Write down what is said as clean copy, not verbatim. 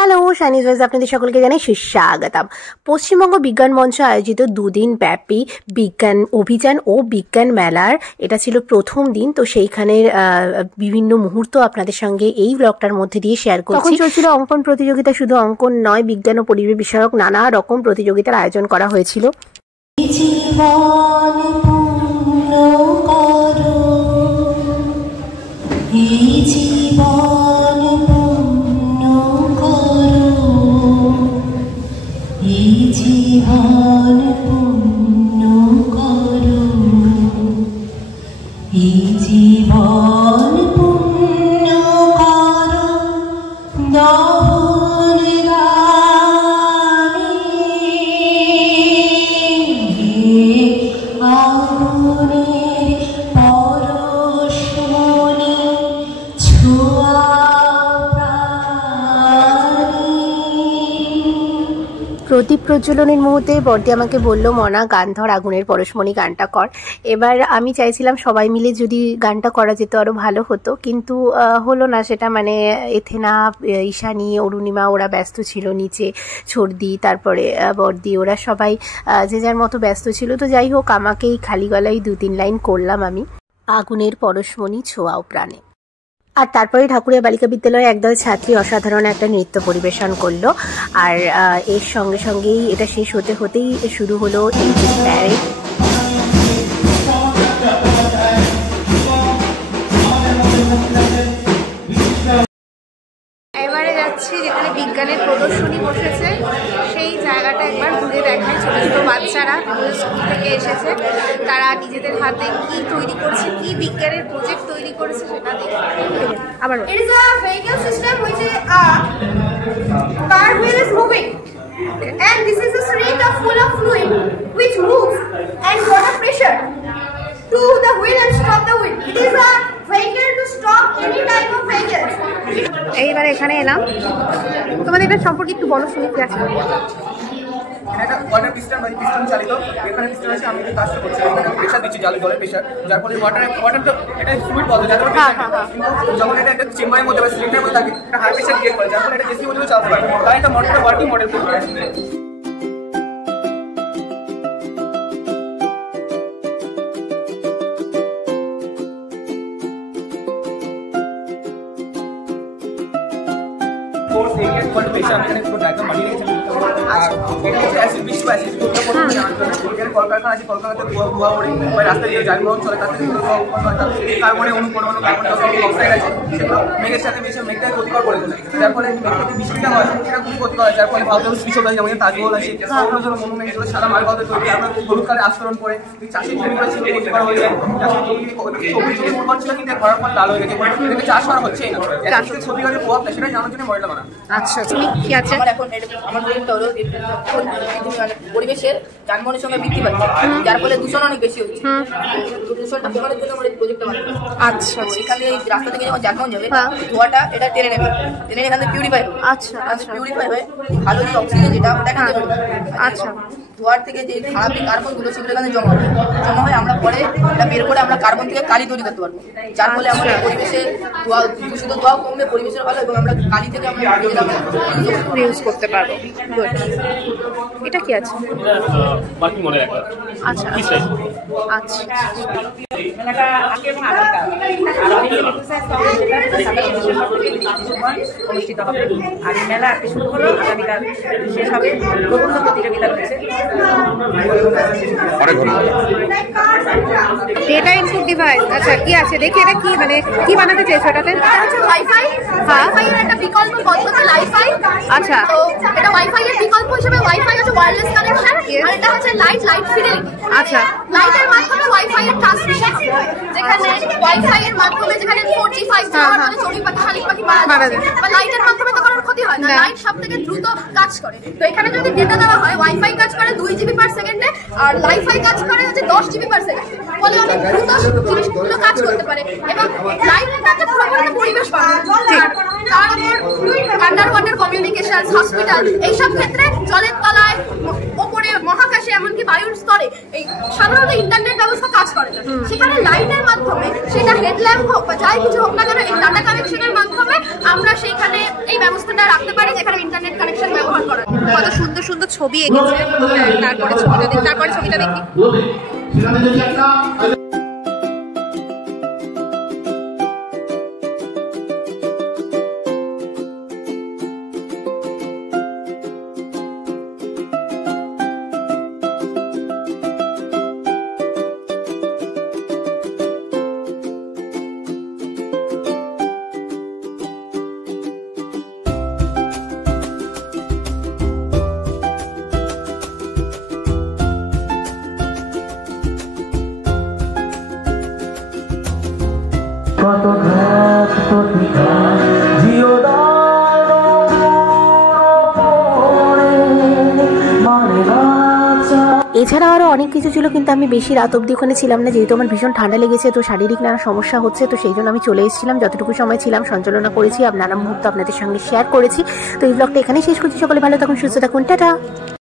Hello শাইনিজ voice আপনাদের সকলকে জানাই সুস্বাগতম। পশ্চিমবঙ্গ বিজ্ঞান মঞ্চ আয়োজিত দুদিন ব্যাপী বিজ্ঞান অভিযান ও বিজ্ঞান মেলার এটা ছিল প্রথম দিন। তো সেইখানের বিভিন্ন মুহূর্ত আপনাদের সঙ্গে এই ব্লগটার মধ্যে দিয়ে শেয়ার করছি। তখন চলছিল অঙ্কন প্রতিযোগিতা, শুধু অঙ্কন নয়, বিজ্ঞান ও পরিবেশ বিষয়ক নানা রকম প্রতিযোগিতার আয়োজন করা হয়েছিল। প্রদীপ প্রজ্বলনের মুহূর্তে বর্দি আমাকে বলল, মনা গান ধর, আগুনের পরশমণি গানটা কর। এবার আমি চাইছিলাম সবাই মিলে যদি গানটা করা যেত আরও ভালো হতো, কিন্তু হলো না সেটা। মানে এথেনা, ঈশানী, অরুণিমা ওরা ব্যস্ত ছিল, নিচে ছর্দি, তারপরে বর্দি, ওরা সবাই যে যার মতো ব্যস্ত ছিল। তো যাই হোক, আমাকেই খালি গলায় 2-3 লাইন করলাম আমি, আগুনের পরশমণি ছোঁয়াও প্রাণে। আর তারপরে ঠাকুরিয়া বালিকা বিদ্যালয়ে একদল ছাত্রী অসাধারণ একটা নৃত্য পরিবেশন করলো। আর এর সঙ্গে সঙ্গেই এটা শেষ হতে হতেই শুরু হলো এই যে প্যারেড। এবারে যাচ্ছি যেখানে বিজ্ঞানের প্রদর্শনী বসেছে, সেই জায়গাটা একবার ঘুরে দেখায়। ছোট ছোট বাচ্চারা স্কুল থেকে এসেছে, তারা নিজেদের হাতে কি তৈরি করছে, কি বিজ্ঞানের প্রজেক্ট তৈরি করেছে সেটা দেখে আবার। It is a vehicle system which is car wheel is moving, and this is a cylinder full of fluid which moves and water pressure to the wheel and stop the wheel. It is a vehicle to stop any type of vehicles. এইবার এখানে এলাম, তোমাদের এটা সম্পর্কে একটু বলো শুনি কি আছে। এটা ওয়াটার পিস্টন বা পিস্টন চালিত। এখানে পিস্টন আছে, আমি কাজটা করছি, এখানে প্রেসার দিচ্ছি, জলের প্রেসার, যার ফলে ওয়াটারটা এটা ফ্লুইড বলে, যার ফলে কিন্তু যখন এটা একটা চেম্বারের মধ্যে বা সিলিন্ডারের মধ্যে থাকে, এটা হাই প্রেসার ক্রিয়েট করে, যার ফলে এটা জেসি মধ্যে চালাতে পারে। তাই এটা মডেলটা ওয়ার্কিং মডেল করে। কলকারখানা আছে, কলকাতাতে ধোয়া ওড়ে, রাস্তায় যে যানবাহন চলে তার থেকে কার্বনের অনুপরমাণু, কার্বন ডাইঅক্সাইড, অক্সাইড আছে, সেগুলো মেঘের সাথে মিশে মেঘটাকে ক্ষতিকর করে তোলে, যার ফলে মেঘটাকে বৃষ্টিটা হয় সেটা খুবই ক্ষতিকর হয়। যার ফলে ভারতের বিশ্ববিদ্যালয় আছে, যেমন তাজমহল আছে, ওগুলো যেন মনুমেন্ট, যেগুলো সারা মালভারতে তৈরি, আমরা হলুদ কালে আস্তরণ করে চাষের জমি করে সেগুলো ক্ষতিকর হয়ে যায়। চাষের জমি উর্বর ছিল, কিন্তু ঘরের ফল লাল হয়ে গেছে, এটাকে চাষ করা হচ্ছেই না। ক্ষতিকারের প্রভাবটা সেটা জানার জন্য মডেলটা বানা। আচ্ছা, তুমি কি আছে? আমার এখন আমার প্রজেক্টটা হলো পরিবেশের যানবাহনের সঙ্গে বৃদ্ধি পাচ্ছে, যার ফলে দূষণ অনেক বেশি হচ্ছে। দূষণটা কমানোর জন্য আমার এই প্রজেক্টটা বানানো। আচ্ছা, এখানে এই রাস্তা থেকে যখন যানবাহন যাবে, ধোঁয়াটা এটা টেনে নেবে, টেনে এখান থেকে পিউরিফাই হবে। আচ্ছা, পিউরিফাই হয়ে ভালো যে অক্সিজেন যেটা ওটা এখান থেকে বেরোবে। আচ্ছা, ধোঁয়ার থেকে যে খারাপ কার্বনগুলো সেগুলো এখানে জমা হয়, আমরা পরে এটা বের করে আমরা কার্বন থেকে কালি তৈরি করতে পারবো, যার ফলে আমাদের পরিবেশের দূষিত ধোঁয়া কমবে, পরিবেশের ভালো, এবং আমরা কালি থেকে আমরা ইউজ করতে পারবো। এটা কি আছে? আচ্ছা আচ্ছা, মেলাটা আজকে এবং আগামীকাল অনুষ্ঠিত হবে। আর মেলা আজকে শুরু হলো, আগামীকাল শেষ হবে। প্রবন্ধ প্রতিযোগিতা রয়েছে। ডেটা ইনপুট ডিভাইস, আচ্ছা কি আছে দেখি, এটা কি মানে কি বানাতে চাইছো এটাতে? ওয়াইফাই, ওয়াইফাই এর একটা বিকল্প পদ্ধতি লাইফাই। আচ্ছা, তো এটা ওয়াইফাই এর বিকল্প হিসেবে ওয়াইফাই হচ্ছে ওয়্যারলেস কানেকশন, আর এটা হচ্ছে লাইট ফিডেলিটি। আচ্ছা, লাইটের মাধ্যমে ওয়াইফাই এর ট্রান্সমিশন, যেখানে ওয়াইফাই এর মাধ্যমে যেখানে 4G 5G হওয়ার ফলে চড়ুই পাখি শালিক পাখি মারা যায়, বা লাইটের মাধ্যমে তো কোনো ক্ষতি হয় না, লাইট সবথেকে দ্রুত কাজ করে। তো এখানে যদি ডেটা দেওয়া হয়, ওয়াইফাই কাজ করে 2 GB পার সেকেন্ডে, আর লাইফাই কাজ করে হচ্ছে 10 GB পার সেকেন্ডে, ফলে অনেক দ্রুত জিনিসগুলো কাজ করতে পারে। এবং লাইটটাকে পুরোপুরি পরিবেশ বানানো, তারপর আন্ডার ওয়াটার কমিউনিকেশন, হসপিটাল, এইসব ক্ষেত্রে জলের তলায়, ওপরে, মহাকাশে, এমনকি বায়ুর স্তরে এই সাধারণত ইন্টারনেট ব্যবস্থা কাজ করে না। সেখানে লাইটের মাধ্যমে, সেটা হেডল্যাম্প হোক বা যাই কিছু হোক না কেন, এই ডাটা কানেকশনের মাধ্যমে আমরা সেইখানে এই ব্যবস্থাটা রাখতে পারি, যেখানে ইন্টারনেট সুন্দর ছবি এঁকেছে। তারপরে ছবিটা দেখি। এছাড়া আরো অনেক কিছু ছিল, কিন্তু আমি বেশি রাত অবধি ওখানে ছিলাম না, যেহেতু আমার ভীষণ ঠান্ডা লেগেছে, তো শারীরিক নানা সমস্যা হচ্ছে, তো সেই জন্য আমি চলে এসেছিলাম। যতটুকু সময় ছিলাম সঞ্চালনা করেছি, নানা মুহূর্ত আপনাদের সঙ্গে শেয়ার করেছি। তো এই ব্লগটা এখানেই শেষ করছি। সকলে ভালো থাকুন, সুস্থ থাকুন, টাটা।